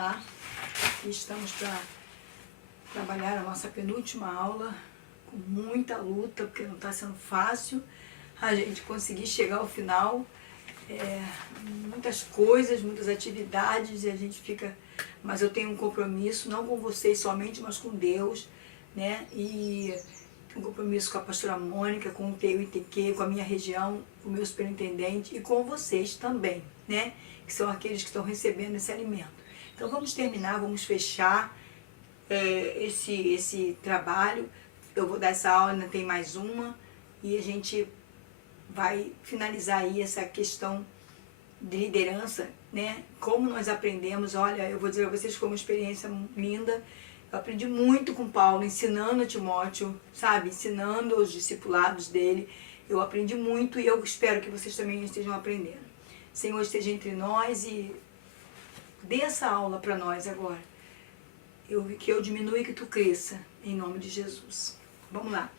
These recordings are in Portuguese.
Olá, aqui estamos para trabalhar a nossa penúltima aula com muita luta, porque não está sendo fácil a gente conseguir chegar ao final. Muitas coisas, muitas atividades, e a gente fica... Mas eu tenho um compromisso, não com vocês somente, mas com Deus, né? E um compromisso com a pastora Mônica, com o TUITQ, com a minha região, com o meu superintendente e com vocês também, né? Que são aqueles que estão recebendo esse alimento. Então vamos terminar, vamos fechar esse trabalho. Eu vou dar essa aula, ainda tem mais uma, e a gente vai finalizar aí essa questão de liderança, né? Como nós aprendemos. Olha, eu vou dizer a vocês, foi uma experiência linda. Eu aprendi muito com Paulo, ensinando a Timóteo, sabe? Ensinando os discipulados dele. Eu aprendi muito e eu espero que vocês também estejam aprendendo. Senhor, esteja entre nós e dê essa aula para nós agora. Que eu diminua e que tu cresça, em nome de Jesus. Vamos lá.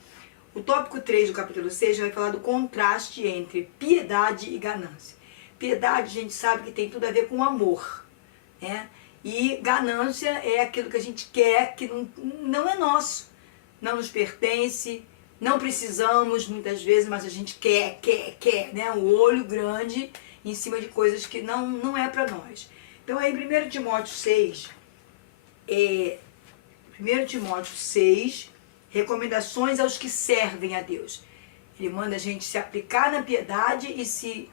O tópico 3 do capítulo 6 vai falar do contraste entre piedade e ganância. Piedade, a gente sabe que tem tudo a ver com amor, né? E ganância é aquilo que a gente quer, que não é nosso, não nos pertence, não precisamos muitas vezes, mas a gente quer, né? O olho grande em cima de coisas que não é para nós. Então aí 1 Timóteo 6, recomendações aos que servem a Deus. Ele manda a gente se aplicar na piedade e se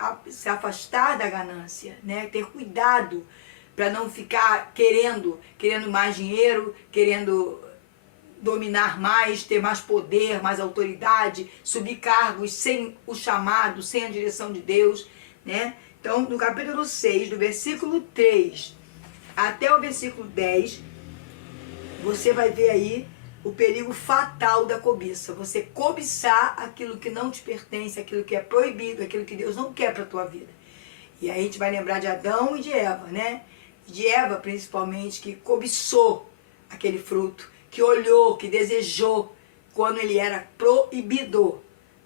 afastar da ganância, né? Ter cuidado para não ficar querendo mais dinheiro, querendo dominar mais, ter mais poder, mais autoridade, subir cargos sem o chamado, sem a direção de Deus, né? Então, no capítulo 6, do versículo 3 até o versículo 10, você vai ver aí o perigo fatal da cobiça. Você cobiçar aquilo que não te pertence, aquilo que é proibido, aquilo que Deus não quer para a tua vida. E aí a gente vai lembrar de Adão e de Eva, né? De Eva, principalmente, que cobiçou aquele fruto, que olhou, que desejou, quando ele era proibido.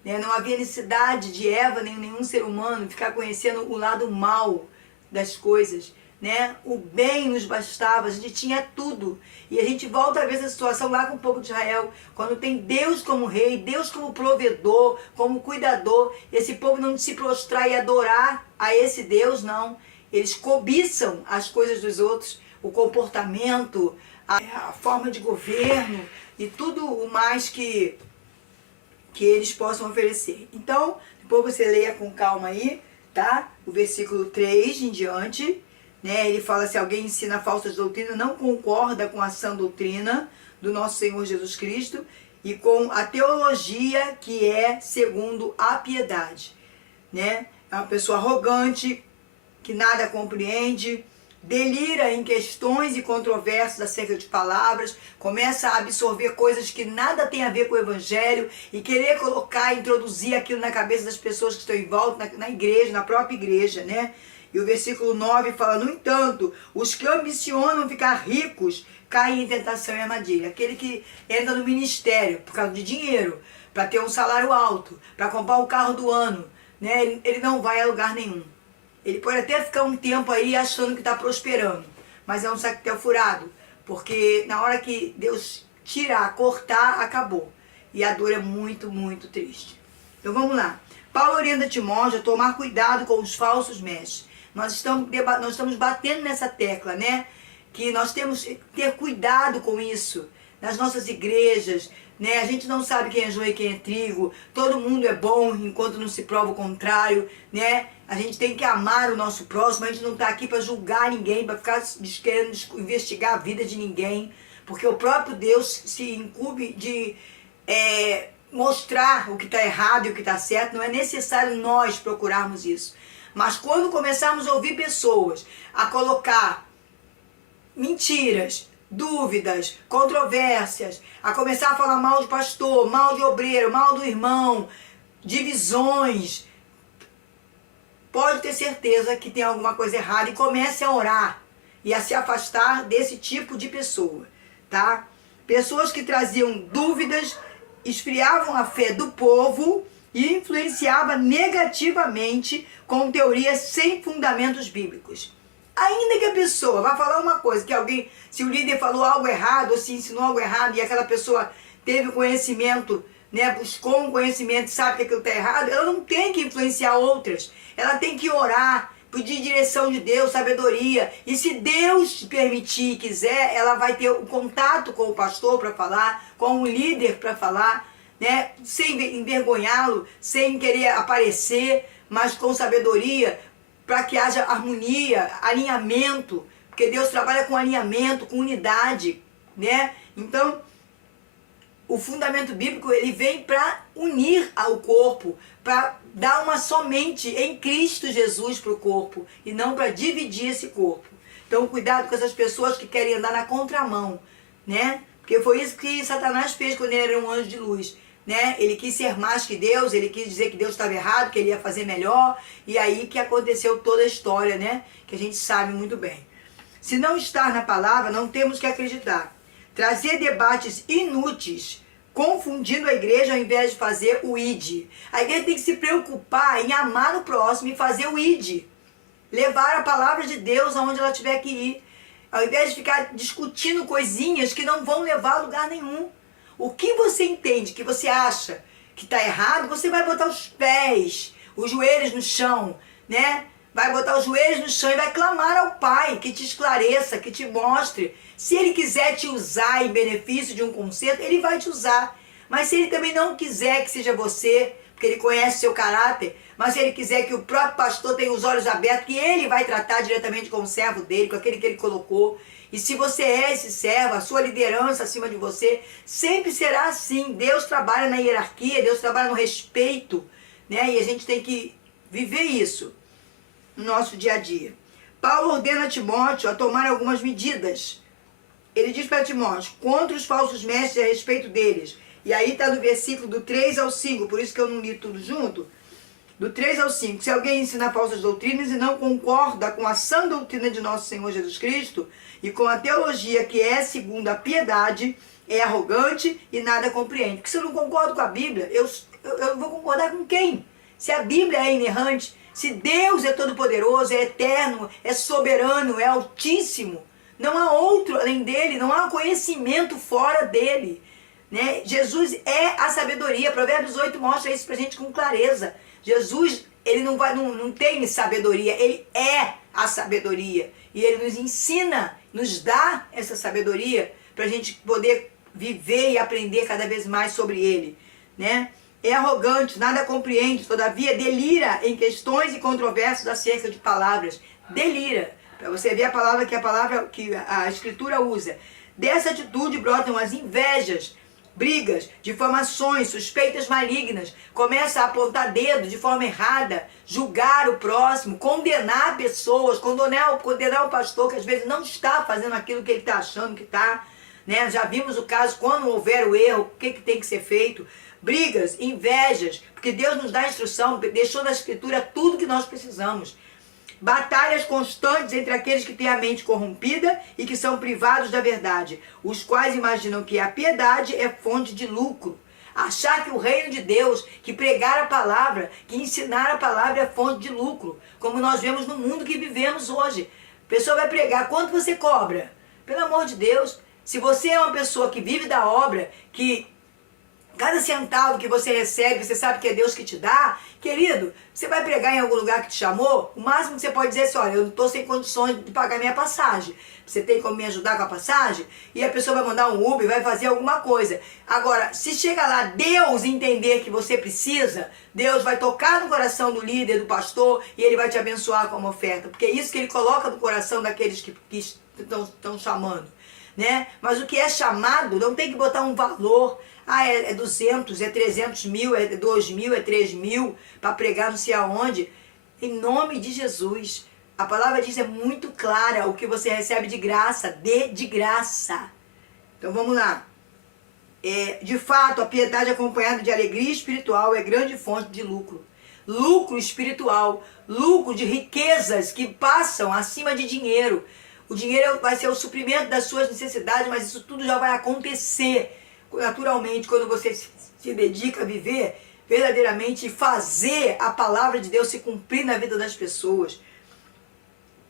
Né? Não havia necessidade de Eva, nem nenhum ser humano, ficar conhecendo o lado mal das coisas. Né? O bem nos bastava, a gente tinha tudo. E a gente volta a ver essa situação lá com o povo de Israel, quando tem Deus como rei, Deus como provedor, como cuidador, esse povo não se prostrar e adorar a esse Deus, não. Eles cobiçam as coisas dos outros, o comportamento, a forma de governo e tudo o mais que eles possam oferecer. Então, depois você leia com calma aí, tá? O versículo 3 em diante. Né, ele fala: se alguém ensina falsas doutrinas, não concorda com a sã doutrina do nosso Senhor Jesus Cristo e com a teologia que é segundo a piedade. Né? É uma pessoa arrogante, que nada compreende, delira em questões e controvérsias acerca de palavras, começa a absorver coisas que nada tem a ver com o Evangelho e querer colocar, introduzir aquilo na cabeça das pessoas que estão em volta, na igreja, na própria igreja, né? E o versículo 9 fala: no entanto, os que ambicionam ficar ricos caem em tentação e armadilha. Aquele que entra no ministério por causa de dinheiro, para ter um salário alto, para comprar o carro do ano, né? Ele não vai a lugar nenhum. Ele pode até ficar um tempo aí achando que está prosperando, mas é um saquetel furado, porque na hora que Deus tirar, cortar, acabou. E a dor é muito, muito triste. Então vamos lá. Paulo orienta Timóteo a tomar cuidado com os falsos mestres. Nós estamos batendo nessa tecla, né? Que nós temos que ter cuidado com isso nas nossas igrejas, né? A gente não sabe quem é joio e quem é trigo. Todo mundo é bom enquanto não se prova o contrário, né? A gente tem que amar o nosso próximo. A gente não está aqui para julgar ninguém, para ficar querendo investigar a vida de ninguém, porque o próprio Deus se incumbe de mostrar o que está errado e o que está certo. Não é necessário nós procurarmos isso. Mas quando começarmos a ouvir pessoas a colocar mentiras, dúvidas, controvérsias, a começar a falar mal de pastor, mal de obreiro, mal do irmão, divisões, pode ter certeza que tem alguma coisa errada e comece a orar e a se afastar desse tipo de pessoa, tá? Pessoas que traziam dúvidas, esfriavam a fé do povo e influenciava negativamente com teorias sem fundamentos bíblicos. Ainda que a pessoa vá falar uma coisa, que alguém, se o líder falou algo errado, ou se ensinou algo errado, e aquela pessoa teve conhecimento, né, buscou um conhecimento, sabe que aquilo está errado, ela não tem que influenciar outras. Ela tem que orar, pedir direção de Deus, sabedoria. E se Deus permitir e quiser, ela vai ter o contato com o pastor para falar, com o líder para falar, né, sem envergonhá-lo, sem querer aparecer, mas com sabedoria, para que haja harmonia, alinhamento, porque Deus trabalha com alinhamento, com unidade, né? Então, o fundamento bíblico, ele vem para unir ao corpo, para dar uma somente em Cristo Jesus para o corpo, e não para dividir esse corpo. Então, cuidado com essas pessoas que querem andar na contramão, né? Porque foi isso que Satanás fez quando ele era um anjo de luz, né? Ele quis ser mais que Deus, ele quis dizer que Deus estava errado, que ele ia fazer melhor, e aí que aconteceu toda a história, né? Que a gente sabe muito bem. Se não estar na palavra, não temos que acreditar. Trazer debates inúteis, confundindo a igreja ao invés de fazer o id. A igreja tem que se preocupar em amar o próximo e fazer o id. Levar a palavra de Deus aonde ela tiver que ir. Ao invés de ficar discutindo coisinhas que não vão levar a lugar nenhum. O que você entende, que você acha que está errado, você vai botar os pés, os joelhos no chão, né? Vai botar os joelhos no chão e vai clamar ao Pai que te esclareça, que te mostre. Se Ele quiser te usar em benefício de um conserto, Ele vai te usar. Mas se Ele também não quiser que seja você, porque Ele conhece seu caráter, mas se Ele quiser que o próprio pastor tenha os olhos abertos, que Ele vai tratar diretamente com o servo dele, com aquele que Ele colocou. E se você é esse servo, a sua liderança acima de você, sempre será assim. Deus trabalha na hierarquia, Deus trabalha no respeito, né? E a gente tem que viver isso no nosso dia a dia. Paulo ordena a Timóteo a tomar algumas medidas. Ele diz para Timóteo, contra os falsos mestres a respeito deles. E aí está no versículo do 3 ao 5, por isso que eu não li tudo junto. Do 3 ao 5, se alguém ensina falsas doutrinas e não concorda com a sã doutrina de nosso Senhor Jesus Cristo e com a teologia que é segundo a piedade, é arrogante e nada compreende. Porque se eu não concordo com a Bíblia, eu vou concordar com quem? Se a Bíblia é inerrante, se Deus é todo-poderoso, é eterno, é soberano, é altíssimo, não há outro além dele, não há conhecimento fora dele, né? Jesus é a sabedoria. Provérbios 8 mostra isso pra gente com clareza. Jesus, ele não tem sabedoria, ele é a sabedoria. E ele nos ensina, nos dá essa sabedoria pra gente poder viver e aprender cada vez mais sobre ele, né? É arrogante, nada compreende, todavia delira em questões e controvérsias acerca de palavras. Delira. Para você ver a palavra que a Escritura usa. Dessa atitude brotam as invejas, brigas, difamações, suspeitas malignas. Começa a apontar dedo de forma errada, julgar o próximo, condenar pessoas, condenar o pastor que às vezes não está fazendo aquilo que ele está achando que está. Né? Já vimos o caso, quando houver o erro, o que tem que ser feito. Brigas, invejas, porque Deus nos dá instrução, deixou na Escritura tudo que nós precisamos. Batalhas constantes entre aqueles que têm a mente corrompida e que são privados da verdade, os quais imaginam que a piedade é fonte de lucro. Achar que o reino de Deus, que pregar a palavra, que ensinar a palavra é fonte de lucro, como nós vemos no mundo que vivemos hoje. A pessoa vai pregar, quanto você cobra? Pelo amor de Deus, se você é uma pessoa que vive da obra, que cada centavo que você recebe, você sabe que é Deus que te dá, querido, você vai pregar em algum lugar que te chamou, o máximo que você pode dizer é assim, olha, eu não estou sem condições de pagar minha passagem. Você tem como me ajudar com a passagem? E a pessoa vai mandar um Uber, vai fazer alguma coisa. Agora, se chega lá, Deus entender que você precisa, Deus vai tocar no coração do líder, do pastor, e ele vai te abençoar com uma oferta. Porque é isso que ele coloca no coração daqueles que estão chamando, né? Mas o que é chamado, não tem que botar um valor. Ah, é 200, é 300 mil, é 2 mil, é 3 mil, para pregar não sei aonde. Em nome de Jesus. A palavra diz, é muito clara, o que você recebe de graça, dê de graça. Então vamos lá. De fato, a piedade acompanhada de alegria espiritual é grande fonte de lucro. Lucro espiritual, lucro de riquezas que passam acima de dinheiro. O dinheiro vai ser o suprimento das suas necessidades, mas isso tudo já vai acontecer naturalmente quando você se dedica a viver verdadeiramente e fazer a palavra de Deus se cumprir na vida das pessoas.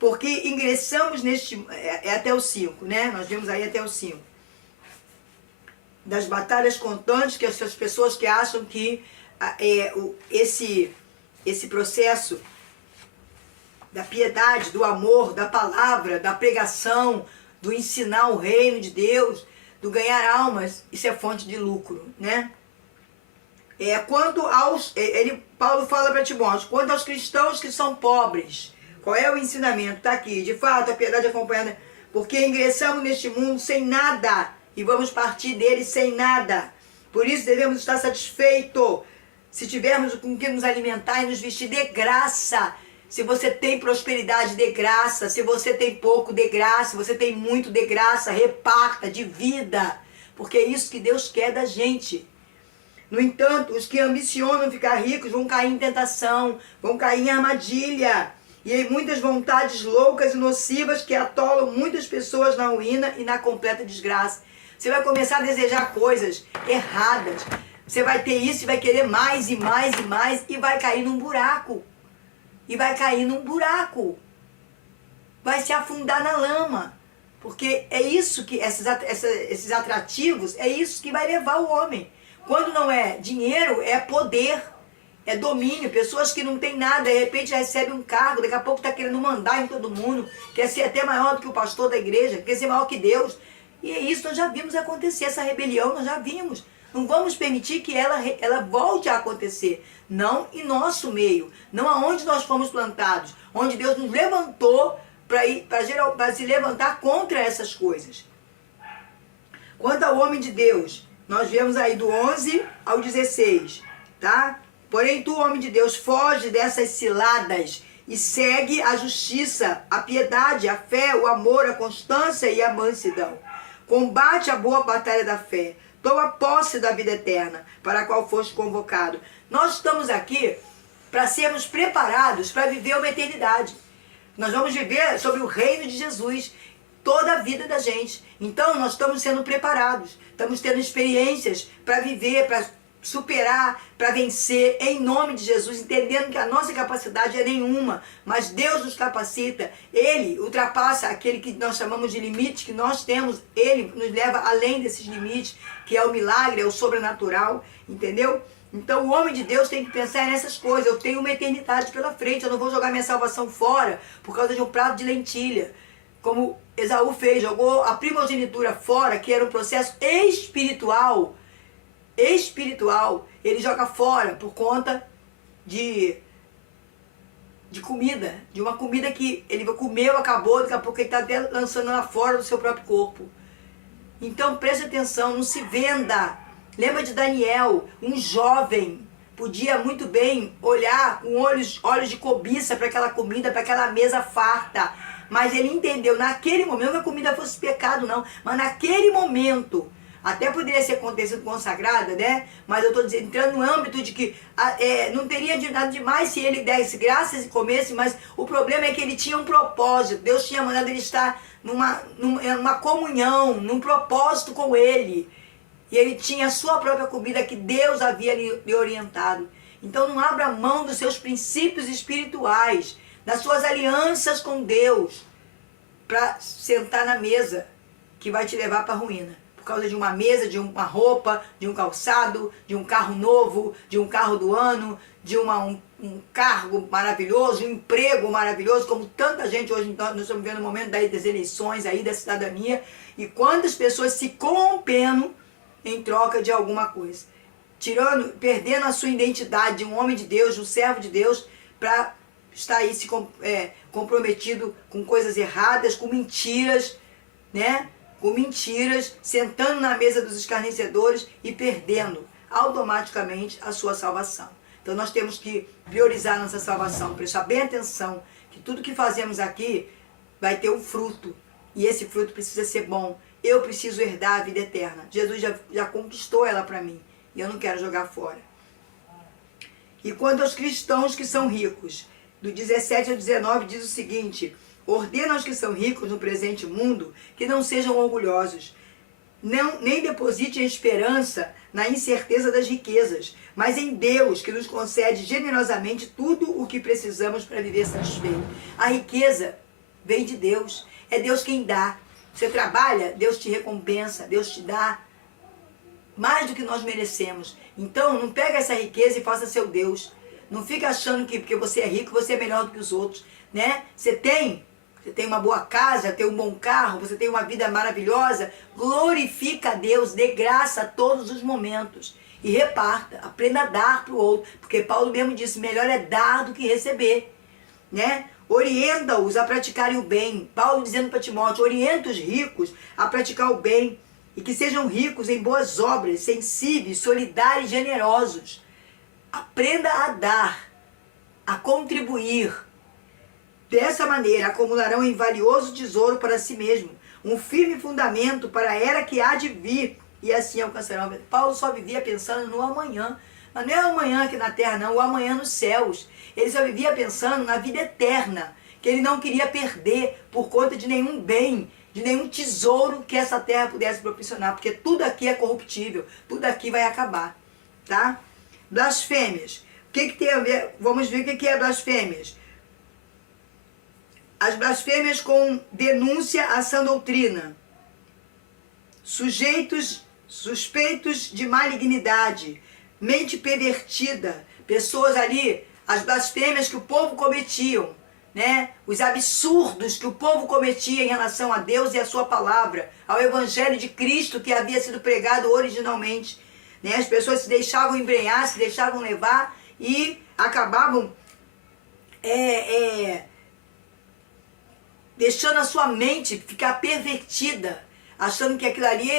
porque ingressamos neste... É até o 5, né? Nós vemos aí até o 5. Das batalhas constantes, que essas pessoas que acham que esse processo da piedade, do amor, da palavra, da pregação, do ensinar o reino de Deus, do ganhar almas, isso é fonte de lucro, né? Quanto aos... Paulo fala para Timóteo, quanto aos cristãos que são pobres, qual é o ensinamento? Está aqui, de fato, a piedade acompanhada, porque ingressamos neste mundo sem nada, e vamos partir dele sem nada. Por isso devemos estar satisfeitos, se tivermos com que nos alimentar e nos vestir de graça. Se você tem prosperidade, de graça. Se você tem pouco, de graça. Se você tem muito, de graça. Reparta, divida. Porque é isso que Deus quer da gente. No entanto, os que ambicionam ficar ricos vão cair em tentação, vão cair em armadilha e em muitas vontades loucas e nocivas que atolam muitas pessoas na ruína e na completa desgraça. Você vai começar a desejar coisas erradas. Você vai ter isso e vai querer mais e mais e mais e vai cair num buraco. E vai cair num buraco. Vai se afundar na lama. Porque é isso que, esses atrativos, é isso que vai levar o homem. Quando não é dinheiro, é poder, é domínio. Pessoas que não têm nada, de repente recebem um cargo, daqui a pouco está querendo mandar em todo mundo, quer ser até maior do que o pastor da igreja, quer ser maior que Deus. E é isso, nós já vimos acontecer, essa rebelião nós já vimos. Não vamos permitir que ela volte a acontecer. Não em nosso meio, não aonde nós fomos plantados, onde Deus nos levantou para se levantar contra essas coisas. Quanto ao homem de Deus, nós vemos aí do 11 ao 16, tá? Porém, tu, homem de Deus, foge dessas ciladas e segue a justiça, a piedade, a fé, o amor, a constância e a mansidão. Combate a boa batalha da fé. Toma posse da vida eterna, para a qual foste convocado. Nós estamos aqui para sermos preparados para viver uma eternidade. Nós vamos viver sobre o reino de Jesus toda a vida da gente. Então, nós estamos sendo preparados. Estamos tendo experiências para viver, para superar, para vencer, em nome de Jesus, entendendo que a nossa capacidade é nenhuma, mas Deus nos capacita, Ele ultrapassa aquele que nós chamamos de limite que nós temos, Ele nos leva além desses limites, que é o milagre, é o sobrenatural, entendeu? Então o homem de Deus tem que pensar nessas coisas, eu tenho uma eternidade pela frente, eu não vou jogar minha salvação fora por causa de um prato de lentilha, como Esaú fez, jogou a primogenitura fora, que era um processo espiritual, ele joga fora por conta de comida, de uma comida que ele comeu, acabou, daqui a pouco ele está até lançando ela fora do seu próprio corpo. Então preste atenção, não se venda. Lembra de Daniel, um jovem, podia muito bem olhar com olhos de cobiça para aquela comida, para aquela mesa farta, mas ele entendeu naquele momento, não que a comida fosse pecado não, mas naquele momento, até poderia ser acontecido consagrada, né? Mas eu estou dizendo, entrando no âmbito de que não teria nada demais se ele desse graças e comesse, mas o problema é que ele tinha um propósito. Deus tinha mandado ele estar numa comunhão, num propósito com ele. E ele tinha a sua própria comida que Deus havia lhe orientado. Então não abra mão dos seus princípios espirituais, das suas alianças com Deus, para sentar na mesa que vai te levar para a ruína. Por causa de uma mesa, de uma roupa, de um calçado, de um carro novo, de um carro do ano, de um cargo maravilhoso, de um emprego maravilhoso, como tanta gente hoje, nós estamos vendo o momento das eleições, aí, da cidadania, e quantas pessoas se corrompendo em troca de alguma coisa. Perdendo a sua identidade de um homem de Deus, de um servo de Deus, para estar aí comprometido com coisas erradas, com mentiras, né? Com mentiras, sentando na mesa dos escarnecedores e perdendo automaticamente a sua salvação. Então nós temos que priorizar nossa salvação, prestar bem atenção que tudo que fazemos aqui vai ter um fruto. E esse fruto precisa ser bom. Eu preciso herdar a vida eterna. Jesus já conquistou ela para mim. E eu não quero jogar fora. E quanto aos cristãos que são ricos, do 17 ao 19 diz o seguinte: ordena aos que são ricos no presente mundo que não sejam orgulhosos, nem depositem esperança na incerteza das riquezas, mas em Deus, que nos concede generosamente tudo o que precisamos para viver satisfeito. A riqueza vem de Deus. É Deus quem dá. Você trabalha, Deus te recompensa, Deus te dá mais do que nós merecemos. Então, não pega essa riqueza e faça seu Deus. Não fica achando que porque você é rico, você é melhor do que os outros, né? Você tem uma boa casa, tem um bom carro, você tem uma vida maravilhosa. Glorifica a Deus, dê graça a todos os momentos. E reparta, aprenda a dar para o outro. Porque Paulo mesmo disse, melhor é dar do que receber, né? Orienta-os a praticarem o bem. Paulo dizendo para Timóteo, orienta os ricos a praticar o bem. E que sejam ricos em boas obras, sensíveis, solidários e generosos. Aprenda a dar, a contribuir. Dessa maneira, acumularão um valioso tesouro para si mesmo, um firme fundamento para a era que há de vir, e assim alcançarão. Paulo só vivia pensando no amanhã, mas não é o amanhã aqui na terra, não, o amanhã nos céus. Ele só vivia pensando na vida eterna, que ele não queria perder por conta de nenhum bem, de nenhum tesouro que essa terra pudesse proporcionar, porque tudo aqui é corruptível, tudo aqui vai acabar, tá? Blasfêmias. O que tem a ver? Vamos ver o que é blasfêmias. As blasfêmias com denúncia à sã doutrina. Suspeitos de malignidade, mente pervertida, pessoas ali, as blasfêmias que o povo cometiam, né? Os absurdos que o povo cometia em relação a Deus e a sua palavra, ao evangelho de Cristo que havia sido pregado originalmente, né? As pessoas se deixavam embrenhar, se deixavam levar e acabavam deixando a sua mente ficar pervertida, achando que aquilo ali,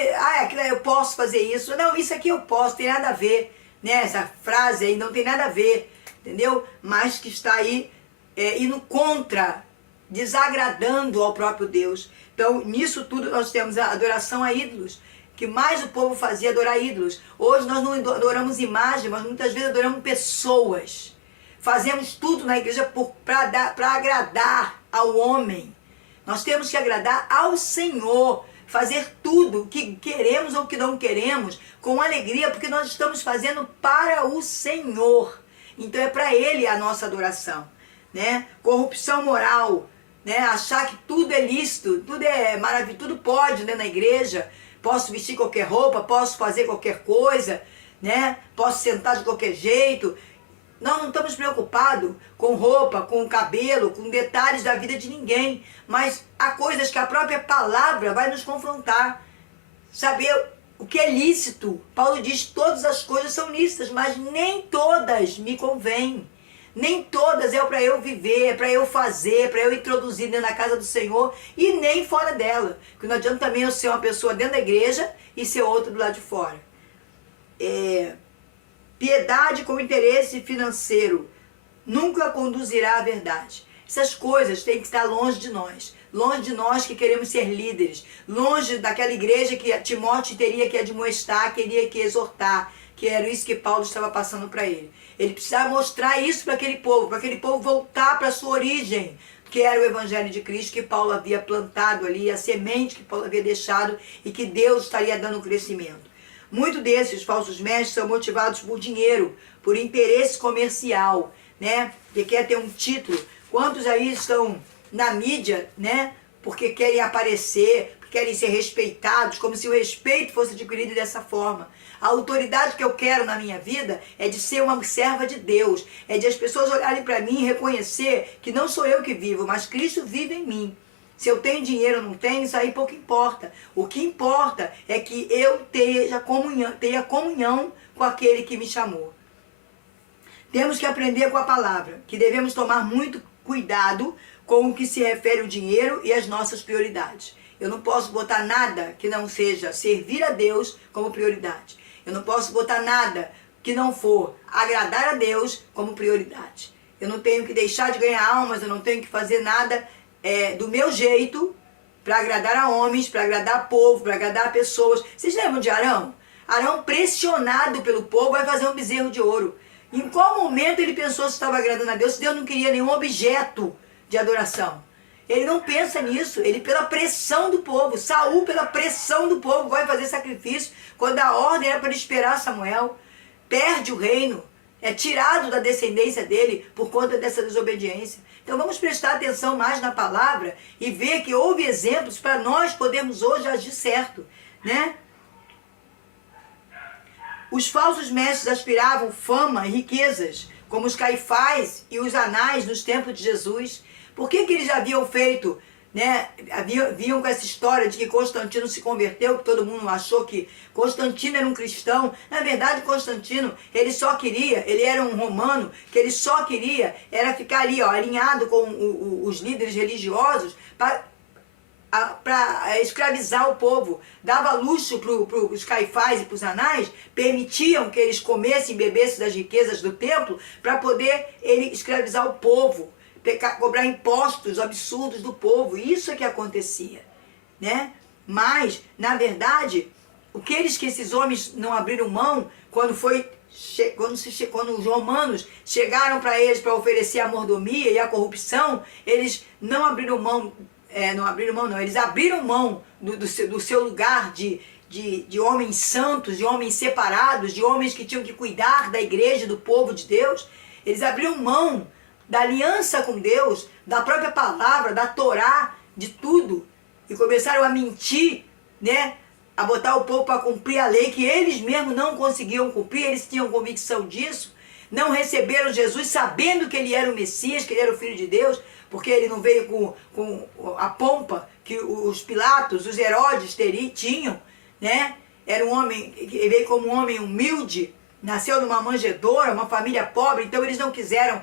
eu posso fazer isso. Não, isso aqui eu posso, tem nada a ver, né? Essa frase aí não tem nada a ver, entendeu? Mas que está aí indo contra, desagradando ao próprio Deus. Então, nisso tudo nós temos a adoração a ídolos, que mais o povo fazia adorar ídolos. Hoje nós não adoramos imagens, mas muitas vezes adoramos pessoas. Fazemos tudo na igreja para agradar ao homem. Nós temos que agradar ao Senhor, fazer tudo o que queremos ou que não queremos com alegria, porque nós estamos fazendo para o Senhor. Então é para Ele a nossa adoração, né? Corrupção moral, né? Achar que tudo é lícito, tudo é maravilhoso, tudo pode, né, na igreja. Posso vestir qualquer roupa, posso fazer qualquer coisa, né? Posso sentar de qualquer jeito. Nós não estamos preocupados com roupa, com cabelo, com detalhes da vida de ninguém, mas há coisas que a própria palavra vai nos confrontar. Saber o que é lícito. Paulo diz, todas as coisas são lícitas, mas nem todas me convêm. Nem todas é para eu viver, é para eu fazer, para eu introduzir dentro da casa do Senhor e nem fora dela. Porque não adianta também eu ser uma pessoa dentro da igreja e ser outra do lado de fora. Piedade com interesse financeiro nunca conduzirá à verdade. Essas coisas têm que estar longe de nós que queremos ser líderes, longe daquela igreja que Timóteo teria que admoestar, queria que exortar, que era isso que Paulo estava passando para ele. Ele precisava mostrar isso para aquele povo voltar para a sua origem, que era o evangelho de Cristo que Paulo havia plantado ali, a semente que Paulo havia deixado e que Deus estaria dando crescimento. Muitos desses falsos mestres são motivados por dinheiro, por interesse comercial, né? Que quer ter um título. Quantos aí estão na mídia, né? Porque querem aparecer, porque querem ser respeitados, como se o respeito fosse adquirido dessa forma. A autoridade que eu quero na minha vida é de ser uma serva de Deus, é de as pessoas olharem para mim e reconhecer que não sou eu que vivo, mas Cristo vive em mim. Se eu tenho dinheiro ou não tenho, isso aí pouco importa. O que importa é que eu tenha comunhão com aquele que me chamou. Temos que aprender com a palavra, que devemos tomar muito cuidado com o que se refere ao dinheiro e às nossas prioridades. Eu não posso botar nada que não seja servir a Deus como prioridade. Eu não posso botar nada que não for agradar a Deus como prioridade. Eu não tenho que deixar de ganhar almas, eu não tenho que fazer nada do meu jeito para agradar a homens, para agradar a povo, para agradar a pessoas. Vocês lembram de Arão? Arão, pressionado pelo povo, vai fazer um bezerro de ouro. Em qual momento ele pensou se estava agradando a Deus, se Deus não queria nenhum objeto de adoração? Ele não pensa nisso, ele pela pressão do povo. Saul, pela pressão do povo, vai fazer sacrifício, quando a ordem era para ele esperar Samuel, perde o reino, é tirado da descendência dele por conta dessa desobediência. Então vamos prestar atenção mais na palavra e ver que houve exemplos para nós podermos hoje agir certo, né? Os falsos mestres aspiravam fama e riquezas, como os Caifás e os Anás nos tempos de Jesus. Por que eles haviam feito, né? Vinham com essa história de que Constantino se converteu, que todo mundo achou que Constantino era um cristão. Na verdade, Constantino, ele era um romano, que ele só queria era ficar ali, ó, alinhado com os líderes religiosos para escravizar o povo. Dava luxo para os Caifás e para os Anás, permitiam que eles comessem e bebessem das riquezas do templo para poder ele escravizar o povo, cobrar impostos absurdos do povo. Isso é que acontecia, né? Mas, na verdade, que esses homens não abriram mão quando os romanos chegaram para eles para oferecer a mordomia e a corrupção, eles não abriram mão. Eles abriram mão do seu lugar de homens santos, de homens separados, de homens que tinham que cuidar da igreja, do povo de Deus. Eles abriram mão da aliança com Deus, da própria palavra, da Torá, de tudo. E começaram a mentir, né? A botar o povo para cumprir a lei que eles mesmos não conseguiam cumprir, eles tinham convicção disso. Não receberam Jesus sabendo que ele era o Messias, que ele era o Filho de Deus, porque ele não veio com a pompa que os Pilatos, os Herodes tinham, né? Era um homem, ele veio como um homem humilde, nasceu numa manjedoura, uma família pobre, então eles não quiseram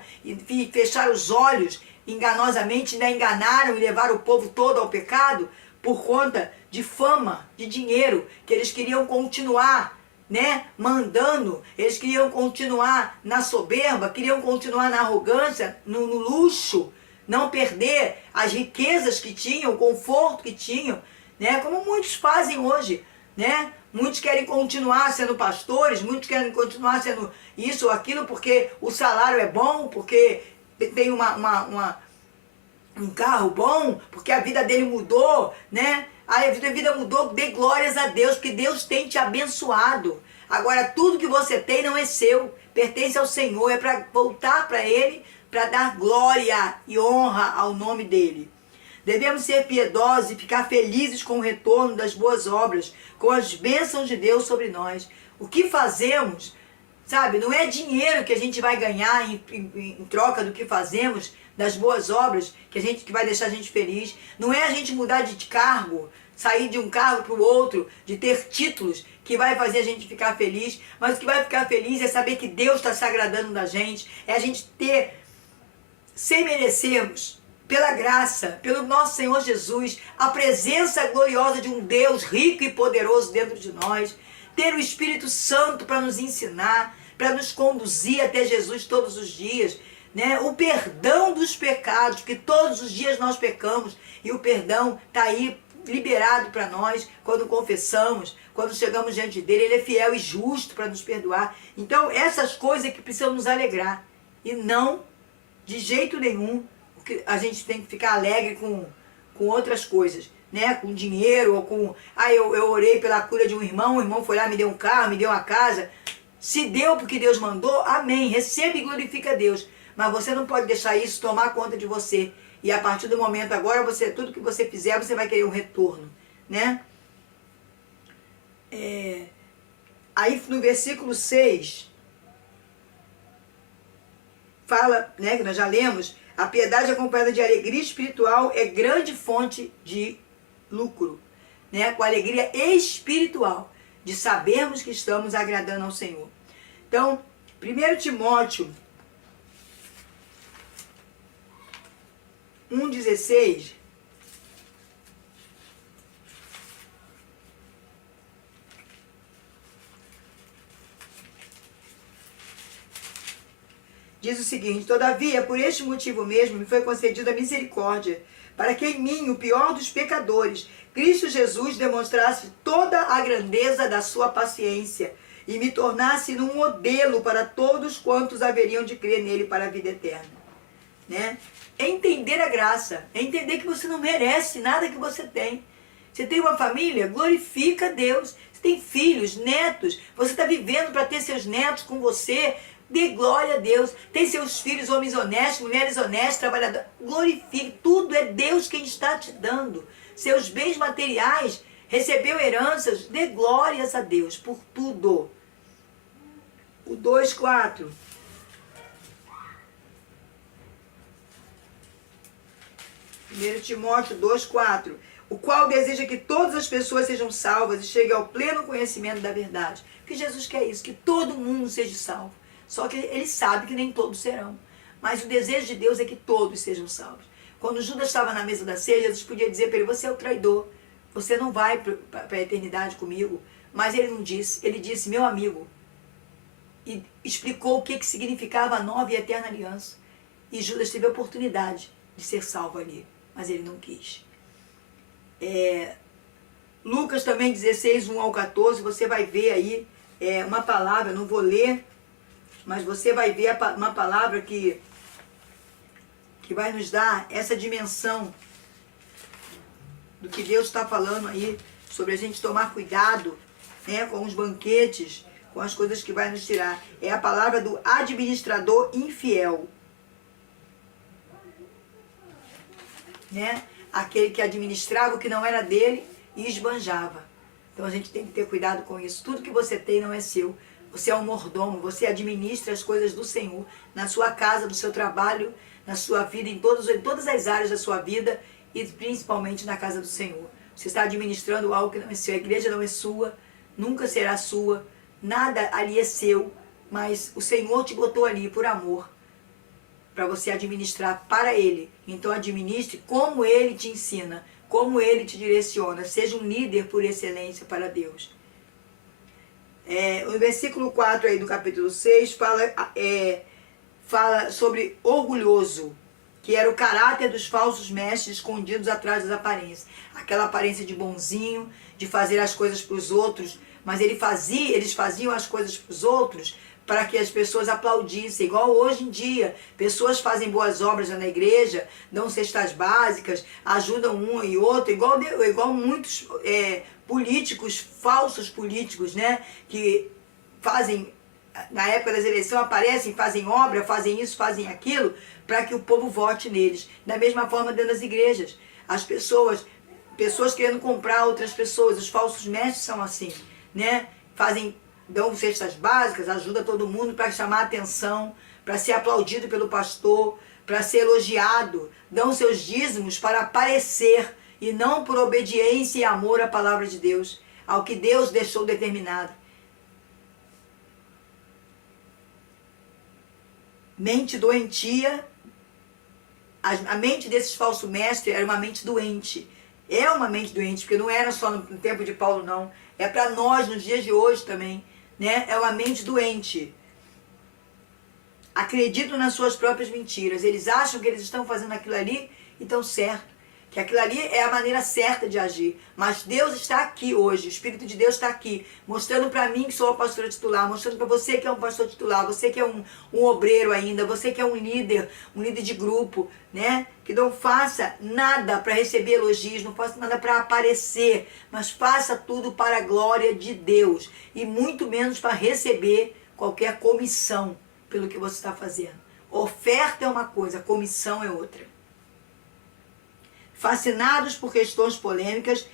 fechar os olhos enganosamente, ainda enganaram e levaram o povo todo ao pecado por conta de fama, de dinheiro, que eles queriam continuar, né, mandando, eles queriam continuar na soberba, queriam continuar na arrogância, no luxo, não perder as riquezas que tinham, o conforto que tinham, né, como muitos fazem hoje, né? Muitos querem continuar sendo pastores, muitos querem continuar sendo isso ou aquilo porque o salário é bom, porque tem um carro bom, porque a vida dele mudou, né? A vida mudou, dê glórias a Deus, porque Deus tem te abençoado. Agora, tudo que você tem não é seu, pertence ao Senhor, é para voltar para Ele, para dar glória e honra ao nome dEle. Devemos ser piedosos e ficar felizes com o retorno das boas obras, com as bênçãos de Deus sobre nós. O que fazemos, sabe, não é dinheiro que a gente vai ganhar em troca do que fazemos, das boas obras, que vai deixar a gente feliz. Não é a gente mudar de cargo, sair de um cargo para o outro, de ter títulos, que vai fazer a gente ficar feliz. Mas o que vai ficar feliz é saber que Deus está se agradando da gente, é a gente ter, sem merecermos, pela graça, pelo nosso Senhor Jesus, a presença gloriosa de um Deus rico e poderoso dentro de nós, ter o Espírito Santo para nos ensinar, para nos conduzir até Jesus todos os dias, né? O perdão dos pecados, que todos os dias nós pecamos, e o perdão está aí liberado para nós quando confessamos, quando chegamos diante dele. Ele é fiel e justo para nos perdoar. Então essas coisas que precisam nos alegrar, e não de jeito nenhum porque a gente tem que ficar alegre com outras coisas, né? Com dinheiro ou com... eu orei pela cura de um irmão, o irmão foi lá, me deu um carro, me deu uma casa. Se deu porque Deus mandou, amém, receba e glorifica a Deus. Mas você não pode deixar isso tomar conta de você. E a partir do momento agora, tudo que você fizer, você vai querer um retorno, né? Aí no versículo 6, fala, né, que nós já lemos, a piedade acompanhada de alegria espiritual é grande fonte de lucro, né? Com alegria espiritual, de sabermos que estamos agradando ao Senhor. Então, 1 Timóteo 1,16 diz o seguinte: todavia, por este motivo mesmo, me foi concedida a misericórdia, para que em mim, o pior dos pecadores, Cristo Jesus demonstrasse toda a grandeza da sua paciência e me tornasse num modelo para todos quantos haveriam de crer nele para a vida eterna. Né? É entender a graça, é entender que você não merece nada que você tem. Você tem uma família? Glorifica a Deus. Você tem filhos, netos, você está vivendo para ter seus netos com você. Dê glória a Deus. Tem seus filhos, homens honestos, mulheres honestas, trabalhadores. Glorifique. Tudo é Deus quem está te dando. Seus bens materiais, recebeu heranças. Dê glórias a Deus por tudo. O 2:4. 1 Timóteo 2:4. O qual deseja que todas as pessoas sejam salvas e cheguem ao pleno conhecimento da verdade. Porque Jesus quer isso, que todo mundo seja salvo. Só que ele sabe que nem todos serão. Mas o desejo de Deus é que todos sejam salvos. Quando Judas estava na mesa da ceia, Jesus podia dizer para ele, você é o traidor. Você não vai para a eternidade comigo. Mas ele não disse. Ele disse, meu amigo. E explicou o que significava a nova e eterna aliança. E Judas teve a oportunidade de ser salvo ali. Mas ele não quis. Lucas também 16:1-14, você vai ver aí uma palavra, não vou ler, mas você vai ver uma palavra que vai nos dar essa dimensão do que Deus está falando aí, sobre a gente tomar cuidado, né, com os banquetes, com as coisas que vai nos tirar. É a palavra do administrador infiel. Né? Aquele que administrava o que não era dele e esbanjava. Então a gente tem que ter cuidado com isso. Tudo que você tem não é seu. Você é um mordomo, você administra as coisas do Senhor, na sua casa, no seu trabalho, na sua vida, em todas as áreas da sua vida e principalmente na casa do Senhor. Você está administrando algo que não é seu. A igreja não é sua, nunca será sua, nada ali é seu, mas o Senhor te botou ali por amor, para você administrar para Ele. Então administre como Ele te ensina, como Ele te direciona. Seja um líder por excelência para Deus. O versículo 4 aí do capítulo 6 fala sobre orgulhoso, que era o caráter dos falsos mestres escondidos atrás das aparências. Aquela aparência de bonzinho, de fazer as coisas para os outros, mas eles faziam as coisas para os outros para que as pessoas aplaudissem, igual hoje em dia. Pessoas fazem boas obras na igreja, dão cestas básicas, ajudam um e outro, igual muitos políticos, falsos políticos, né? Que fazem, na época das eleições, aparecem, fazem obra, fazem isso, fazem aquilo, para que o povo vote neles. Da mesma forma dentro das igrejas. As pessoas querendo comprar outras pessoas, os falsos mestres são assim, né? Dão cestas básicas, ajuda todo mundo para chamar a atenção, para ser aplaudido pelo pastor, para ser elogiado. Dão seus dízimos para aparecer e não por obediência e amor à palavra de Deus, ao que Deus deixou determinado. Mente doentia. A mente desses falsos mestres era uma mente doente. É uma mente doente, porque não era só no tempo de Paulo, não. É para nós, nos dias de hoje também. Né? É uma mente doente. Acreditam nas suas próprias mentiras. Eles acham que eles estão fazendo aquilo ali e estão certo. Que aquilo ali é a maneira certa de agir. Mas Deus está aqui hoje. O Espírito de Deus está aqui. Mostrando para mim que sou a pastora titular. Mostrando para você que é um pastor titular. Você que é um obreiro ainda. Você que é um líder de grupo. Né? Que não faça nada para receber elogios. Não faça nada para aparecer. Mas faça tudo para a glória de Deus. E muito menos para receber qualquer comissão pelo que você está fazendo. Oferta é uma coisa. Comissão é outra. Fascinados por questões polêmicas,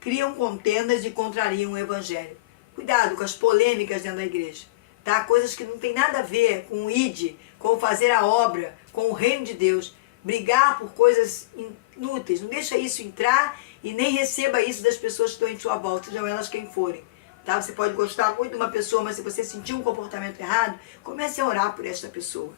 criam contendas e contrariam o evangelho. Cuidado com as polêmicas dentro da igreja. Tá? Coisas que não tem nada a ver com o ID, com fazer a obra, com o reino de Deus. Brigar por coisas inúteis. Não deixa isso entrar e nem receba isso das pessoas que estão em sua volta, sejam elas quem forem. Tá? Você pode gostar muito de uma pessoa, mas se você sentir um comportamento errado, comece a orar por esta pessoa.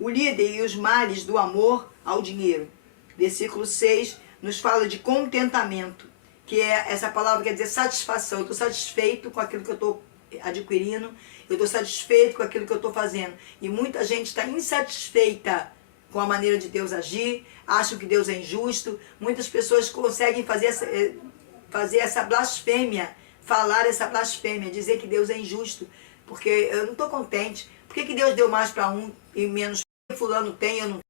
O líder e os males do amor ao dinheiro. Versículo 6 nos fala de contentamento, que é essa palavra quer dizer satisfação. Eu estou satisfeito com aquilo que eu estou adquirindo, eu estou satisfeito com aquilo que eu estou fazendo. E muita gente está insatisfeita com a maneira de Deus agir, acham que Deus é injusto. Muitas pessoas conseguem fazer essa blasfêmia, falar essa blasfêmia, dizer que Deus é injusto, porque eu não estou contente. Por que Deus deu mais para um e menos para fulano tem, eu não tenho?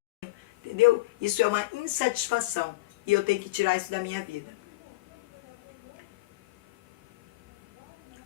Entendeu? Isso é uma insatisfação e eu tenho que tirar isso da minha vida.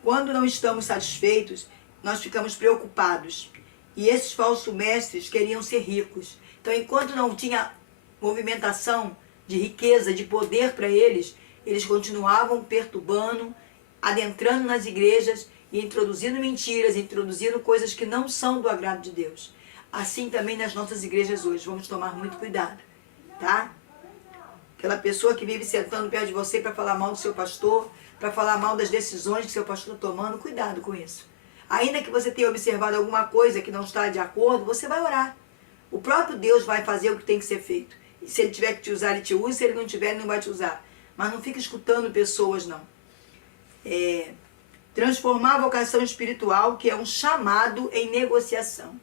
Quando não estamos satisfeitos, nós ficamos preocupados. E esses falsos mestres queriam ser ricos. Então, enquanto não tinha movimentação de riqueza, de poder para eles, eles continuavam perturbando, adentrando nas igrejas e introduzindo mentiras, introduzindo coisas que não são do agrado de Deus. Assim também nas nossas igrejas hoje. Vamos tomar muito cuidado, tá? Aquela pessoa que vive sentando perto de você para falar mal do seu pastor, para falar mal das decisões que seu pastor está tomando, cuidado com isso. Ainda que você tenha observado alguma coisa que não está de acordo, você vai orar. O próprio Deus vai fazer o que tem que ser feito. E se Ele tiver que te usar, Ele te usa. Se Ele não tiver, Ele não vai te usar. Mas não fica escutando pessoas, não. Transformar a vocação espiritual, que é um chamado, em negociação.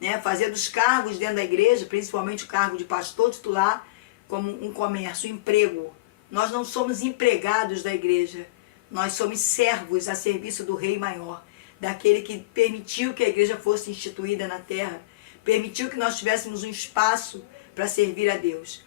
Né? Fazer dos cargos dentro da igreja, principalmente o cargo de pastor titular, como um comércio, um emprego. Nós não somos empregados da igreja. Nós somos servos a serviço do Rei Maior, daquele que permitiu que a igreja fosse instituída na terra, permitiu que nós tivéssemos um espaço para servir a Deus.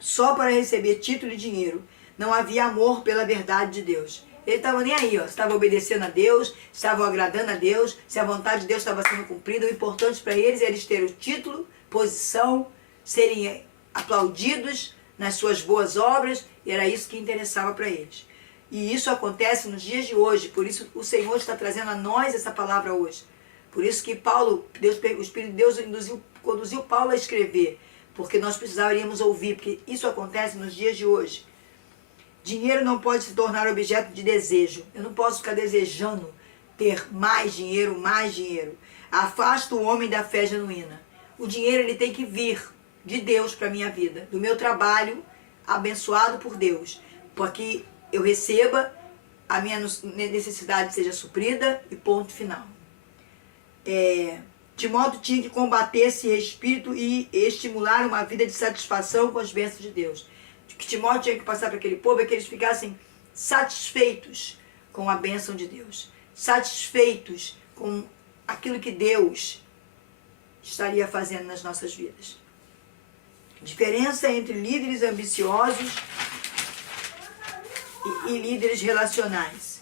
Só para receber título e dinheiro, não havia amor pela verdade de Deus. Ele estava nem aí, ó, estava obedecendo a Deus, estavam agradando a Deus, se a vontade de Deus estava sendo cumprida. O importante para eles era eles terem o título, posição, serem aplaudidos nas suas boas obras, e era isso que interessava para eles. E isso acontece nos dias de hoje, por isso o Senhor está trazendo a nós essa palavra hoje. Por isso que Paulo, o Espírito de Deus conduziu Paulo a escrever, porque nós precisaríamos ouvir, porque isso acontece nos dias de hoje. Dinheiro não pode se tornar objeto de desejo. Eu não posso ficar desejando ter mais dinheiro, mais dinheiro. Afasta o homem da fé genuína. O dinheiro ele tem que vir de Deus para a minha vida, do meu trabalho, abençoado por Deus, para que eu receba, a minha necessidade seja suprida e ponto final. Timóteo tinha que combater esse espírito e estimular uma vida de satisfação com as bênçãos de Deus. O que Timóteo tinha que passar para aquele povo é que eles ficassem satisfeitos com a bênção de Deus, satisfeitos com aquilo que Deus estaria fazendo nas nossas vidas. Diferença entre líderes ambiciosos e líderes relacionais.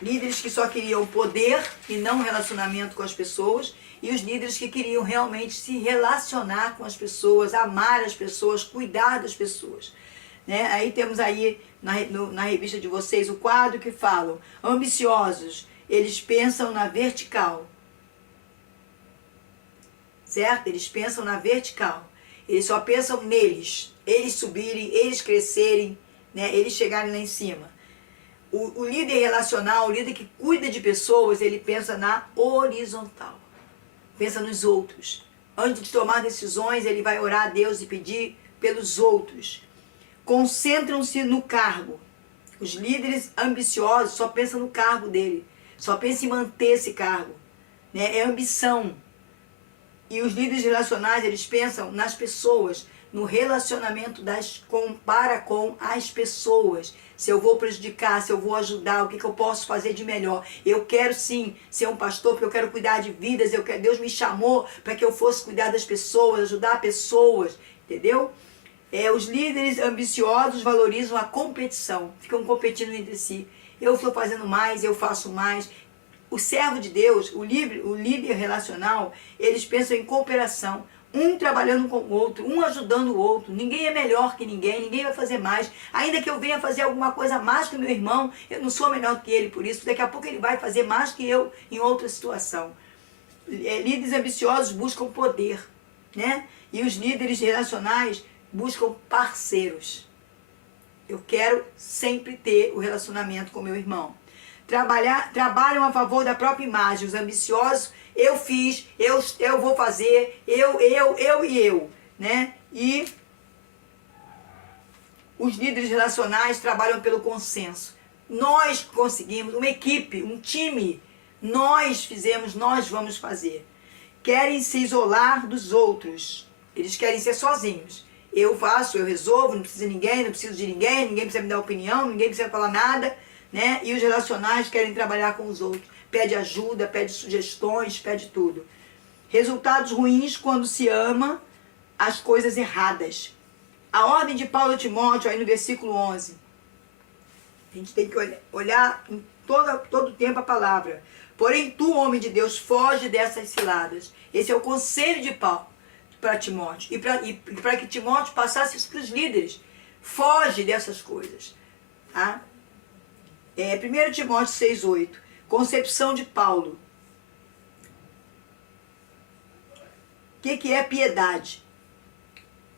Líderes que só queriam poder e não relacionamento com as pessoas, e os líderes que queriam realmente se relacionar com as pessoas, amar as pessoas, cuidar das pessoas. Né? Aí temos aí na revista de vocês o quadro que falam: ambiciosos, eles pensam na vertical. Certo? Eles pensam na vertical. Eles só pensam neles, eles subirem, eles crescerem, né? Eles chegarem lá em cima. O líder relacional, o líder que cuida de pessoas, ele pensa na horizontal. Pensa nos outros. Antes de tomar decisões, ele vai orar a Deus e pedir pelos outros. Concentram-se no cargo. Os líderes ambiciosos só pensam no cargo dele. Só pensam em manter esse cargo. Né? É ambição. E os líderes relacionais, eles pensam nas pessoas, no relacionamento para com as pessoas. Se eu vou prejudicar, se eu vou ajudar, o que eu posso fazer de melhor. Eu quero sim ser um pastor, porque eu quero cuidar de vidas. Deus me chamou para que eu fosse cuidar das pessoas, ajudar pessoas, entendeu? Os líderes ambiciosos valorizam a competição, ficam competindo entre si. Eu estou fazendo mais, eu faço mais. O servo de Deus, o líder relacional, eles pensam em cooperação. Um trabalhando com o outro, um ajudando o outro. Ninguém é melhor que ninguém vai fazer mais. Ainda que eu venha fazer alguma coisa mais que o meu irmão, eu não sou melhor que ele por isso. Daqui a pouco ele vai fazer mais que eu em outra situação. Líderes ambiciosos buscam poder, né? E os líderes relacionais buscam parceiros. Eu quero sempre ter o relacionamento com meu irmão. Trabalham a favor da própria imagem. Os ambiciosos, eu fiz, eu vou fazer, eu, né? E os líderes relacionais trabalham pelo consenso. Nós conseguimos, uma equipe, um time, nós fizemos, nós vamos fazer. Querem se isolar dos outros. Eles querem ser sozinhos. Eu faço, eu resolvo, não preciso de ninguém, não preciso de ninguém, ninguém precisa me dar opinião, ninguém precisa falar nada. Né? E os relacionais querem trabalhar com os outros. Pede ajuda, pede sugestões, pede tudo. Resultados ruins quando se ama as coisas erradas. A ordem de Paulo a Timóteo, aí no versículo 11. A gente tem que olhar todo o tempo a palavra. Porém, tu, homem de Deus, foge dessas ciladas. Esse é o conselho de Paulo para Timóteo. E para que Timóteo passasse isso para os líderes. Foge dessas coisas. Tá? 1 Timóteo 6,8. Concepção de Paulo. O que é piedade?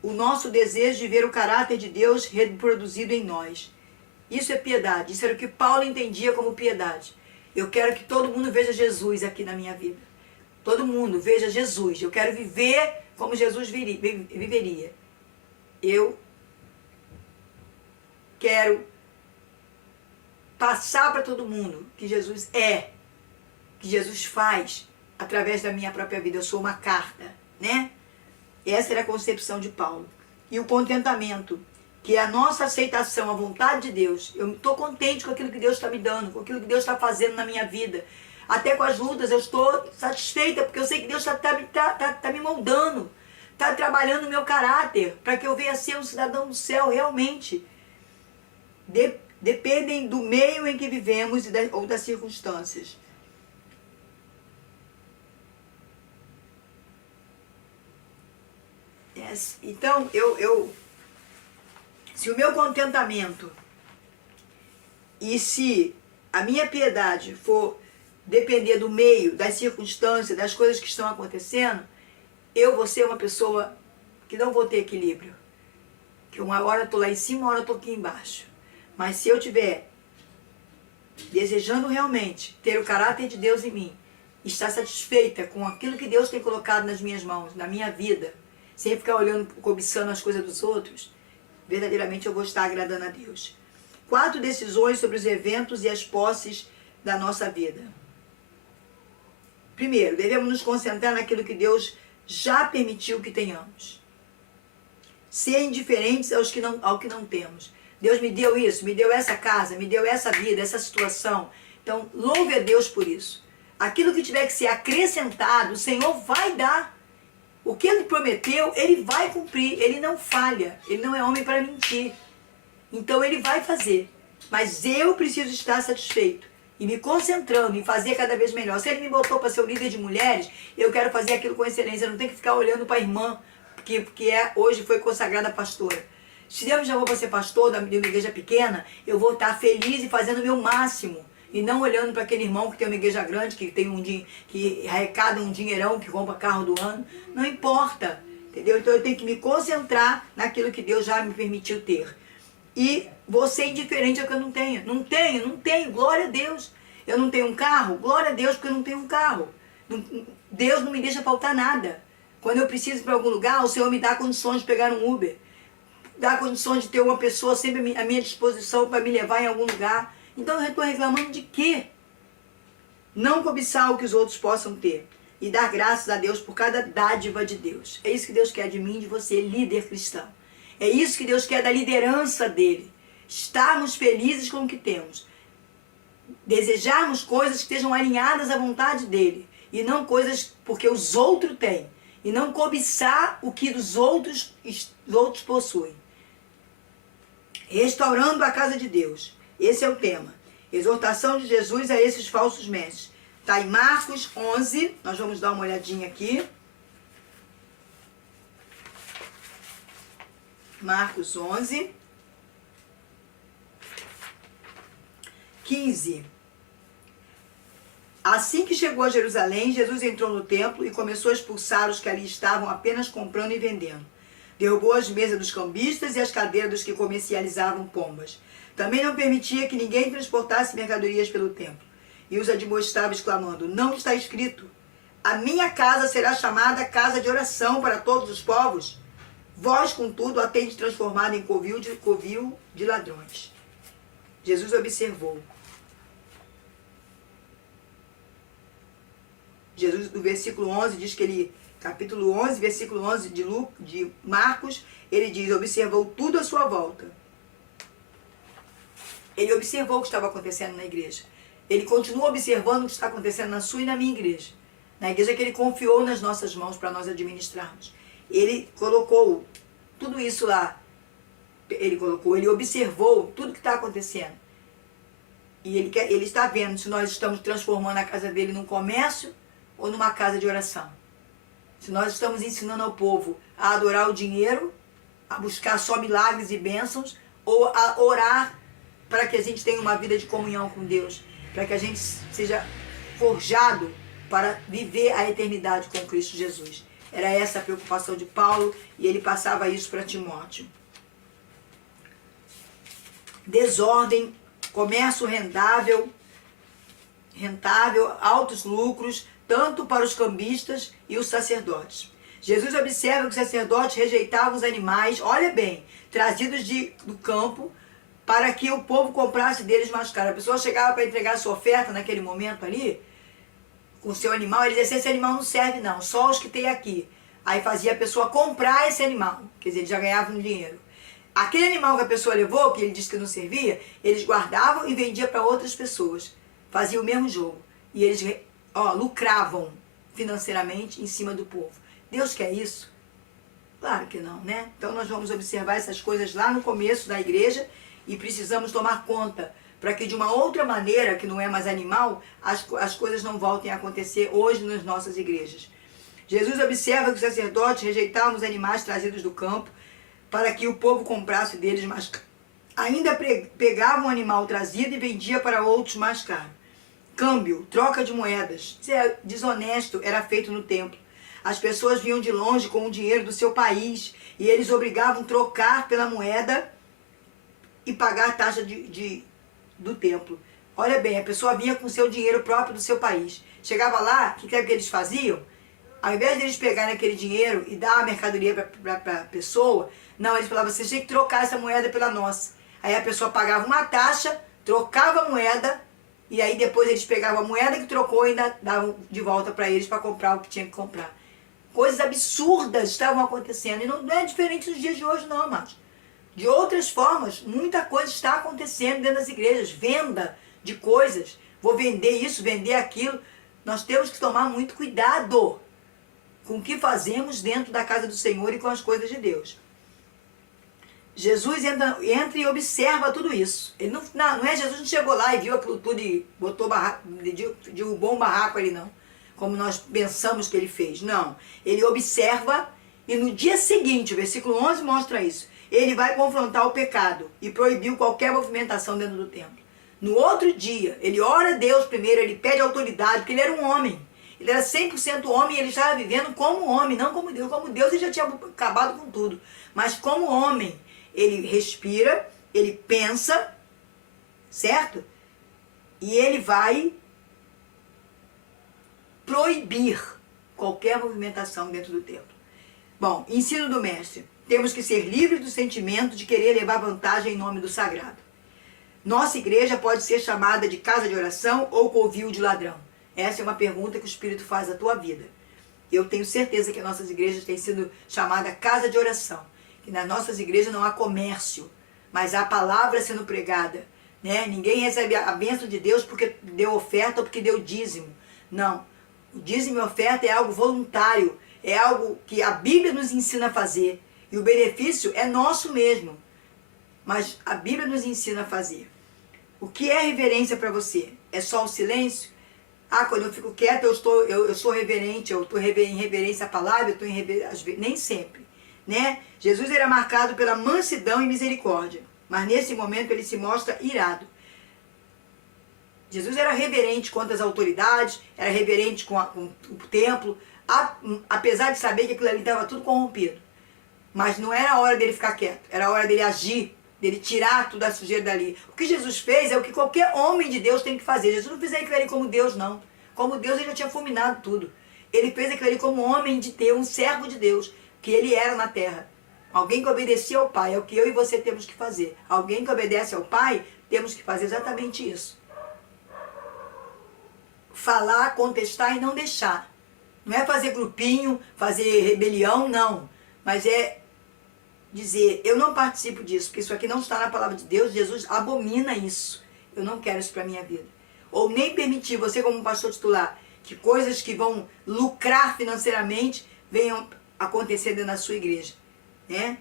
O nosso desejo de ver o caráter de Deus reproduzido em nós. Isso é piedade. Isso era o que Paulo entendia como piedade. Eu quero que todo mundo veja Jesus aqui na minha vida. Todo mundo veja Jesus. Eu quero viver como Jesus viveria. Eu quero passar para todo mundo que Jesus é, que Jesus faz através da minha própria vida. Eu sou uma carta, né? Essa era a concepção de Paulo. E o contentamento, que é a nossa aceitação, a vontade de Deus. Eu estou contente com aquilo que Deus está me dando, com aquilo que Deus está fazendo na minha vida. Até com as lutas eu estou satisfeita, porque eu sei que Deus tá me moldando, está trabalhando no meu caráter, para que eu venha a ser um cidadão do céu realmente. Dependem do meio em que vivemos ou das circunstâncias. Então, se o meu contentamento e se a minha piedade for depender do meio, das circunstâncias, das coisas que estão acontecendo, eu vou ser uma pessoa que não vou ter equilíbrio. Que uma hora eu estou lá em cima, uma hora eu estou aqui embaixo. Mas se eu estiver desejando realmente ter o caráter de Deus em mim, estar satisfeita com aquilo que Deus tem colocado nas minhas mãos, na minha vida, sem ficar olhando, cobiçando as coisas dos outros, verdadeiramente eu vou estar agradando a Deus. 4 decisões sobre os eventos e as posses da nossa vida. Primeiro, devemos nos concentrar naquilo que Deus já permitiu que tenhamos. Ser indiferentes ao que não temos. Deus me deu isso, me deu essa casa, me deu essa vida, essa situação. Então, louve a Deus por isso. Aquilo que tiver que ser acrescentado, o Senhor vai dar. O que Ele prometeu, Ele vai cumprir. Ele não falha. Ele não é homem para mentir. Então, Ele vai fazer. Mas eu preciso estar satisfeito. E me concentrando em fazer cada vez melhor. Se Ele me botou para ser o líder de mulheres, eu quero fazer aquilo com excelência. Eu não tenho que ficar olhando para a irmã, que hoje foi consagrada pastora. Se Deus me chamou para ser pastor de uma igreja pequena, eu vou estar feliz e fazendo o meu máximo. E não olhando para aquele irmão que tem uma igreja grande, que tem que arrecada um dinheirão, que compra carro do ano. Não importa, entendeu? Então eu tenho que me concentrar naquilo que Deus já me permitiu ter. E vou ser indiferente ao que eu não tenho. Não tenho, glória a Deus. Eu não tenho um carro, glória a Deus, porque eu não tenho um carro. Deus não me deixa faltar nada. Quando eu preciso ir para algum lugar, o Senhor me dá condições de pegar um Uber. Dá condições de ter uma pessoa sempre à minha disposição para me levar em algum lugar. Então eu estou reclamando de quê? Não cobiçar o que os outros possam ter. E dar graças a Deus por cada dádiva de Deus. É isso que Deus quer de mim, de você, líder cristão. É isso que Deus quer da liderança dele. Estarmos felizes com o que temos. Desejarmos coisas que estejam alinhadas à vontade dele. E não coisas porque os outros têm. E não cobiçar o que os outros possuem. Restaurando a casa de Deus. Esse é o tema. Exortação de Jesus a esses falsos mestres. Está em Marcos 11. Nós vamos dar uma olhadinha aqui. Marcos 11. 15. Assim que chegou a Jerusalém, Jesus entrou no templo e começou a expulsar os que ali estavam apenas comprando e vendendo. Derrubou as mesas dos cambistas e as cadeiras dos que comercializavam pombas. Também não permitia que ninguém transportasse mercadorias pelo templo. E os admoestava exclamando, não está escrito, a minha casa será chamada casa de oração para todos os povos. Vós, contudo, a tendes transformado em covil de ladrões. Jesus observou. Jesus, no versículo 11, diz que ele, capítulo 11, versículo 11 de Marcos, ele diz, observou tudo à sua volta. Ele observou o que estava acontecendo na igreja. Ele continua observando o que está acontecendo na sua e na minha igreja. Na igreja que ele confiou nas nossas mãos para nós administrarmos. Ele colocou tudo isso lá. Ele observou tudo que está acontecendo. E ele está vendo se nós estamos transformando a casa dele num comércio ou numa casa de oração. Se nós estamos ensinando ao povo a adorar o dinheiro, a buscar só milagres e bênçãos, ou a orar para que a gente tenha uma vida de comunhão com Deus, para que a gente seja forjado para viver a eternidade com Cristo Jesus. Era essa a preocupação de Paulo e ele passava isso para Timóteo. Desordem, comércio rentável, altos lucros, tanto para os cambistas e os sacerdotes. Jesus observa que os sacerdotes rejeitavam os animais, olha bem, trazidos do campo, para que o povo comprasse deles mais caro. A pessoa chegava para entregar a sua oferta naquele momento ali, com o seu animal, ele dizia, esse animal não serve não, só os que tem aqui. Aí fazia a pessoa comprar esse animal, quer dizer, ele já ganhava um dinheiro. Aquele animal que a pessoa levou, que ele disse que não servia, eles guardavam e vendiam para outras pessoas. Faziam o mesmo jogo. E eles lucravam financeiramente em cima do povo. Deus quer isso? Claro que não, né? Então nós vamos observar essas coisas lá no começo da igreja e precisamos tomar conta para que de uma outra maneira, que não é mais animal, as coisas não voltem a acontecer hoje nas nossas igrejas. Jesus observa que os sacerdotes rejeitavam os animais trazidos do campo para que o povo comprasse deles mais caro. Ainda pegavam um animal trazido e vendia para outros mais caro. Câmbio, troca de moedas. Isso é desonesto, era feito no templo. As pessoas vinham de longe com o dinheiro do seu país e eles obrigavam a trocar pela moeda e pagar a taxa do templo. Olha bem, a pessoa vinha com o seu dinheiro próprio do seu país. Chegava lá, o que eles faziam? Ao invés de eles pegarem aquele dinheiro e dar a mercadoria para a pessoa, não, eles falavam, você tem que trocar essa moeda pela nossa. Aí a pessoa pagava uma taxa, trocava a moeda, e aí depois eles pegavam a moeda que trocou e ainda davam de volta para eles para comprar o que tinha que comprar. Coisas absurdas estavam acontecendo. E não é diferente dos dias de hoje, não, amados. De outras formas, muita coisa está acontecendo dentro das igrejas. Venda de coisas. Vou vender isso, vender aquilo. Nós temos que tomar muito cuidado com o que fazemos dentro da casa do Senhor e com as coisas de Deus. Jesus entra e observa tudo isso. Ele não é Jesus não chegou lá e viu aquilo tudo e botou derrubou um barraco ali, não. Como nós pensamos que ele fez. Não. Ele observa e no dia seguinte, o versículo 11 mostra isso. Ele vai confrontar o pecado e proibiu qualquer movimentação dentro do templo. No outro dia, ele ora a Deus primeiro, ele pede autoridade, porque ele era um homem. Ele era 100% homem e ele estava vivendo como homem, não como Deus. Como Deus ele já tinha acabado com tudo. Mas como homem, ele respira, ele pensa, certo? E ele vai proibir qualquer movimentação dentro do templo. Bom, ensino do mestre. Temos que ser livres do sentimento de querer levar vantagem em nome do sagrado. Nossa igreja pode ser chamada de casa de oração ou covil de ladrão? Essa é uma pergunta que o Espírito faz à tua vida. Eu tenho certeza que as nossas igrejas têm sido chamadas casa de oração. Que nas nossas igrejas não há comércio, mas há palavra sendo pregada. Né? Ninguém recebe a bênção de Deus porque deu oferta ou porque deu dízimo. Não. O dízimo e oferta é algo voluntário. É algo que a Bíblia nos ensina a fazer. E o benefício é nosso mesmo. Mas a Bíblia nos ensina a fazer. O que é reverência para você? É só o silêncio? Ah, quando eu fico quieta, eu sou reverente, eu estou em reverência à palavra, eu estou em reverência... Nem sempre. Né? Jesus era marcado pela mansidão e misericórdia. Mas nesse momento ele se mostra irado. Jesus era reverente contra as autoridades, era reverente com o templo, apesar de saber que aquilo ali estava tudo corrompido. Mas não era a hora dele ficar quieto, era a hora dele agir, dele tirar toda a sujeira dali. O que Jesus fez é o que qualquer homem de Deus tem que fazer. Jesus não fez aquilo ali como Deus, não. Como Deus, ele já tinha fulminado tudo. Ele fez aquilo ali como homem de Deus, um servo de Deus, que ele era na terra. Alguém que obedecia ao Pai, é o que eu e você temos que fazer. Alguém que obedece ao Pai, temos que fazer exatamente isso. Falar, contestar e não deixar. Não é fazer grupinho, fazer rebelião, não. Mas é dizer, eu não participo disso, porque isso aqui não está na palavra de Deus, Jesus abomina isso. Eu não quero isso para a minha vida. Ou nem permitir você, como pastor titular, que coisas que vão lucrar financeiramente venham acontecer dentro da sua igreja. Né?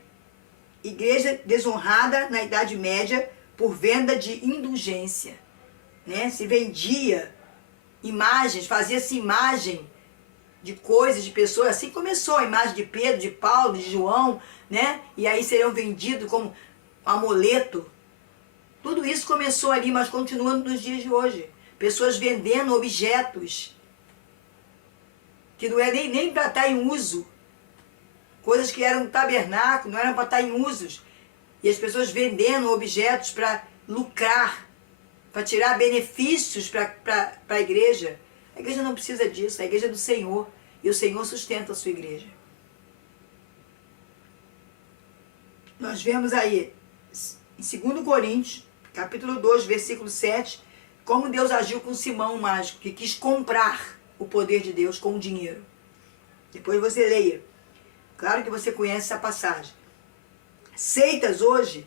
Igreja desonrada na Idade Média por venda de indulgência. né? Se vendia imagens, fazia-se imagem de coisas, de pessoas. Assim começou a imagem de Pedro, de Paulo, de João, né? E aí seriam vendidos como amuleto. Tudo isso começou ali, mas continua nos dias de hoje. Pessoas vendendo objetos que não é nem para estar em uso. Coisas que eram tabernáculo, não eram para estar em usos. E as pessoas vendendo objetos para lucrar, para tirar benefícios para a igreja. A igreja não precisa disso, a igreja é do Senhor. E o Senhor sustenta a sua igreja. Nós vemos aí, em 2 Coríntios, capítulo 2, versículo 7, como Deus agiu com Simão o mágico, que quis comprar o poder de Deus com o dinheiro. Depois você leia. Claro que você conhece essa passagem. Seitas hoje,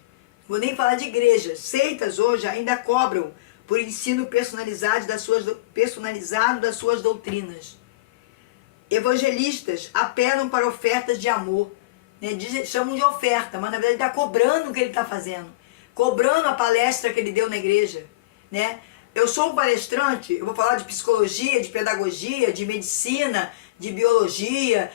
vou nem falar de igreja, seitas hoje ainda cobram por ensino personalizado das suas doutrinas. Evangelistas apelam para ofertas de amor, né? Chamam de oferta, mas na verdade está cobrando o que ele está fazendo, cobrando a palestra que ele deu na igreja, né? Eu sou um palestrante, eu vou falar de psicologia, de pedagogia, de medicina, de biologia,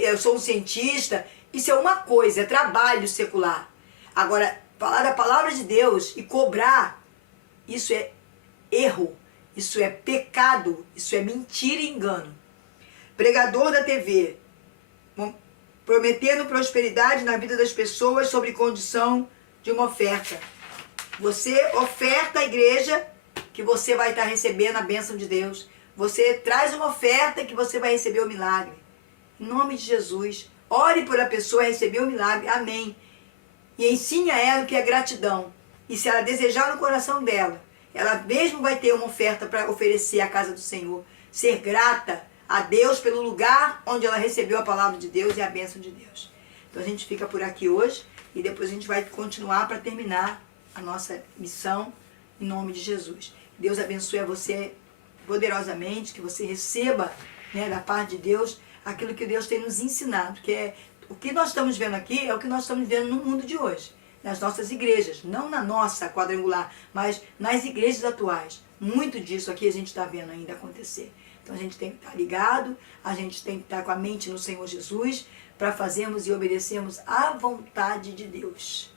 eu sou um cientista. Isso é uma coisa, é trabalho secular. Agora, falar da palavra de Deus e cobrar, isso é erro, isso é pecado, isso é mentira e engano. Pregador da TV, prometendo prosperidade na vida das pessoas sob condição de uma oferta. Você oferta à igreja que você vai estar recebendo a bênção de Deus. Você traz uma oferta que você vai receber o milagre. Em nome de Jesus, ore por a pessoa receber o milagre. Amém. E ensine a ela o que é gratidão. E se ela desejar no coração dela, ela mesmo vai ter uma oferta para oferecer à casa do Senhor. Ser grata a Deus pelo lugar onde ela recebeu a palavra de Deus e a bênção de Deus. Então a gente fica por aqui hoje e depois a gente vai continuar para terminar a nossa missão em nome de Jesus. Deus abençoe a você poderosamente, que você receba, né, da parte de Deus aquilo que Deus tem nos ensinado, que é o que nós estamos vendo aqui, é o que nós estamos vendo no mundo de hoje, nas nossas igrejas, não na nossa quadrangular, mas nas igrejas atuais. Muito disso aqui a gente está vendo ainda acontecer. Então a gente tem que estar ligado, a gente tem que estar com a mente no Senhor Jesus, para fazermos e obedecermos à vontade de Deus.